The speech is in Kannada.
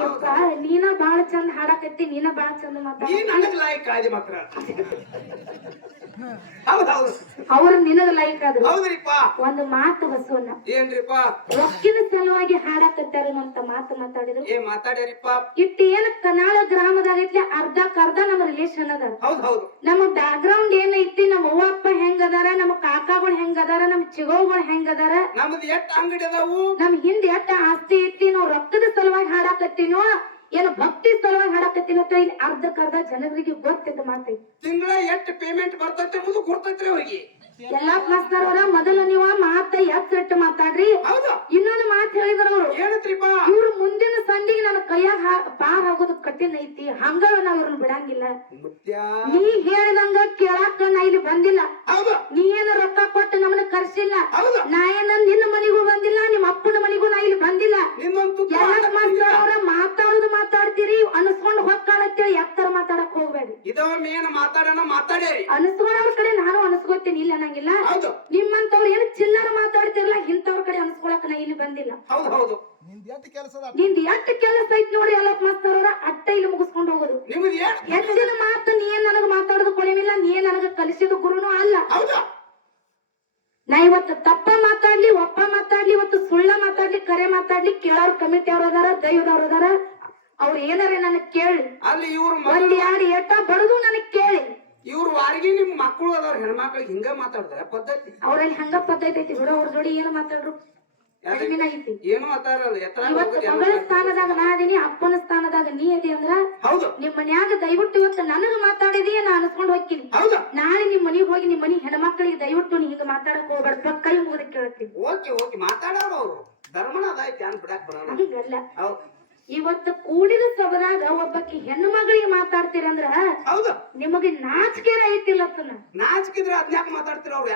ಯಪ್ಪ ನೀನ ಬಾಳ ಚಂದ ಹಾಡಕತ್ತಿ, ನೀನ ಬಾಳ ಚಂದ ನೀ ಮಾತಾಡ. ನನಗ್ ಲಾಯಕ್ ಆದಿ ಮಾತ್ರ. ಹೌದೌದು, ಅವ್ರು ನಿನಗ ಲೈಕ್ ಆದ್ರು. ಹೌದ್ರಿಪ್ಪ. ಒಂದು ಮಾತು ಬಸವಣ್ಣ, ಏನ್ರಿಪ್ಪ? ರೊಕ್ಕಿನ ಸಲುವಾಗಿ ಹಾಡಕತ್ತಾರ ಅಂತ ಮಾತು ಮಾತಾಡಿದ್ರು. ಏನ್ ಮಾತಾಡ್ಯಾರಿಪ್ಪ? ಇಟ್ಟು ಏನ್ ಕನಾಳ ಗ್ರಾಮದಾಗೈತಿ ಅರ್ಧ ನಮ್ಮ ರಿಲೇಷನ್ ಅದ. ಹೌದ್ ಹೌದು. ನಮ್ಮ ಬ್ಯಾಕ್ ಗ್ರೌಂಡ್ ಏನೈತಿ, ನಮ್ಮ ಅವ್ವ ಅಪ್ಪ ಹೆಂಗ್ ಅದಾರ, ನಮ್ಮ ಕಾಕಾಗಳು ಹೆಂಗ್ ಅದಾರ, ನಮ್ಮ ಚಿಗೋಗಳು ಹೆಂಗ್ ಅದಾರ, ನಮ್ದು ಎಷ್ಟ್ ಅಂಗಡಿ ಅದಾವು, ನಮ್ ಹಿಂದ್ ಎಷ್ಟ ಆಸ್ತಿ ಐತಿ, ನಾವ್ ರೊಕ್ಕದ ಸಲುವಾಗಿ ಹಾಡಾಕತ್ತೀನೋ ಏನು ಭಕ್ತಿ ಸಲುವಾಗಿ ಹಾಡಾಕತ್ತೀನೋ ಅಂತ ಇಲ್ಲಿ ಅರ್ಧಕ್ಕರ್ಧ ಜನರಿಗೆ ಗೊತ್ತಿದ್ದ ಮಾತೈತಿ. ತಿಂಗಳ ಎಷ್ಟ್ ಪೇಮೆಂಟ್ ಬರ್ತೈತಿ ಅನ್ನೋದು ಗೊತ್ತೈತ್ರಿ ಅವ್ರಿಗೆ. ಎಲ್ಲಾ ಮಾಸ್ತರ್ ಅವರ ಮೊದಲು ನೀವ ಮಾತ ಎಚ್ಚರಿಟ್ಟು ಮಾತಾಡ್ರಿ. ಹೌದು. ಇನ್ನೊಂದು ಮಾತು ಹೇಳಿದ್ರ ಅವ್ರು, ಏನತ್ರಿಪ್ಪ? ಇವ್ರು ಮುಂದಿನ ಸಂಧಿಗೆ ನನ್ನ ಕೈಯಾಗ ಪಾರ್ ಆಗೋದು ಕಠಿಣ ಐತಿ, ಹಂಗ ನಾವ್ ಇವ್ರನ್ನ ಬಿಡಂಗಿಲ್ಲ. ನೀ ಹೇಳಿದಂಗ ಕೇಳಾಕ ನಾ ಇಲ್ಲಿ ಬಂದಿಲ್ಲ. ಹೌದು. ನೀ ಏನ ರೊಕ್ಕ ಕೊಟ್ಟು ನಮ್ಮನ್ನ ಕರ್ಸಿಲ್ಲ. ಹೌದು. ನಾ ಏನ ನಿನ್ನ ಮನೆಗೂ ಬಂದಿಲ್ಲ, ನಿಮ್ಮ ಅಪ್ಪನ ಮನೆಗೂ ನಾ ಇಲ್ಲಿ ಬಂದಿಲ್ಲ. ನಿಮ್ಮಂತೂ ಎಲ್ಲ ಮಾಸ್ತರ್ ಅವರ ಮಾತಾಡುದು ಮಾತಾಡ್ತೀರಿ, ಅನ್ಸ್ಕೊಂಡ್ ಹೊಕ್ಕಾಳತ್ತೇಳಿ ಎತ್ತರ ಮಾತಾಡಕ್ ಹೋಗ್ಬೇಡಿ. ಇದವ ಮೇನ್ ಮಾತಾಡೋಣ ಮಾತಾಡ್ಯಾರಿ. ಅನ್ಸ್ಕೊಂಡವ್ರ ಕಡೆ ನಾನು ಅನ್ಸ್ಕೊತೀನಿ, ಇಲ್ಲ ಅನ್ನಂಗಿಲ್ಲ. ಹೌದು. ನಿಮ್ಮಂತವ್ರು ಏನು ಚಿಲ್ಲರ ಮಾತಾಡ್ತಿರಲ್ಲ, ಇಂಥವ್ರ ಕಡೆ ಅನ್ಸ್ಕೊಳಕ್ ನಾ ಇಲ್ಲಿ ಬಂದಿಲ್ಲ. ಹೌದು ಹೌದು. ನಿಂದ ಎಷ್ಟು ಕೆಲಸ ಐತಿ ನೋಡಿ ಎಲ್ಲ ಮಾಸ್ತರ್ ಅವರ, ಅಟ್ಟ ಇಲ್ಲಿ ಮುಗಿಸ್ಕೊಂಡು ಹೋಗೋದು. ನಿಮ್ದು ಏನ್ ಹೆಚ್ಚಿನ ಮಾತು ನೀ ಏನ್ ನನಗ ಮಾತಾಡೋದು ಕೊಳಿಮಿಲ್ಲ, ನೀ ನನಗ ಕಲಿಸಿದ ಗುರುನು ಅಲ್ಲ. ಹೌದಾ? ನಾ ಇವತ್ತು ತಪ್ಪ ಮಾತಾಡ್ಲಿ, ಒಪ್ಪ ಮಾತಾಡ್ಲಿ, ಇವತ್ತು ಸುಳ್ಳ ಮಾತಾಡ್ಲಿ, ಕರೆ ಮಾತಾಡ್ಲಿ, ಕೇಳೋರ್ ಕಮಿಟಿ ಅವ್ರ ಅದಾರ, ದೈವದವ್ರ ಅದಾರ, ಅವ್ರ ಏನಾರ ನನಗ್ ಕೇಳಿ. ಅಲ್ಲಿ ಇವ್ರು ಒಂದ್ ಎರಡು ಏಟ ಬಡದು ನನಗ್ ಕೇಳಿ. ಇವ್ರು ವಾರಿಗೆ ನಿಮ್ ಮಕ್ಕಳು ಅದಾರ, ಹೆಣ್ಮಕ್ಳಿಗೆ ಹಿಂಗ ಮಾತಾಡ್ದಾರ ಪದ್ಧತಿ. ಅವ್ರಲ್ಲಿ ಹಂಗ ಪದ್ಧತಿ ಐತಿ ಬಿಡು, ಅವ್ರ ಜೋಡಿ ಏನು ಮಾತಾಡ್ರು ಐತಿ. ಏನು ಮಾತಾಡಲ್ಲ. ಇವತ್ತು ಮಗಳ ಸ್ಥಾನದಾಗ ನಾ ಅದೀನಿ, ಅಪ್ಪನ ಸ್ಥಾನದಾಗ ನೀ ಅದಿ ಅಂದ್ರ ಹೌದು. ನಿಮ್ ಮನ್ಯಾಗ ದಯವಿಟ್ಟು ಇವತ್ತು ನನಗ ಮಾತಾಡಿದೀಯ, ನಾ ಅನ್ಸ್ಕೊಂಡ್ ಹೋಗ್ತೀನಿ. ಹೌದಾ? ನಾಳೆ ನಿಮ್ ಮನಿಗ್ ಹೋಗಿ ನಿಮ್ ಮನಿ ಹೆಣ್ಮಕ್ಳಿಗೆ ದಯವಿಟ್ಟು ನೀ ಹಿಂಗ ಮಾತಾಡಕ್ ಹೋಗ್ಬೇಡ, ಕೈ ಮುಗಿದ ಕೇಳ್ತೀನಿ. ಓಕೆ ಓಕೆ ಮಾತಾಡೋರು ಅವ್ರು ಧರ್ಮನ ಅದಾಯ್ತು, ಏನ್ ಬಿಡಾಕ್ ಬರೋಣ. ಹಂಗಲ್ಲ. ಹೌದು. ಇವತ್ತು ಕೂಡಿದ ಸಭದಾಗ ಒಬ್ಬಕಿ ಹೆಣ್ಣು ಮಗಳಿಗೆ ಮಾತಾಡ್ತೀರಂದ್ರ ಹೌದು. ನಿಮಗೆ ನಾಚಿಕೆ ಐತಿಲ್ಲ. ನಾಚಿಕಿದ್ರೆ ಅದ್ನ್ಯಾಕ ಮಾತಾಡ್ತೀರ ಅವ್ರು?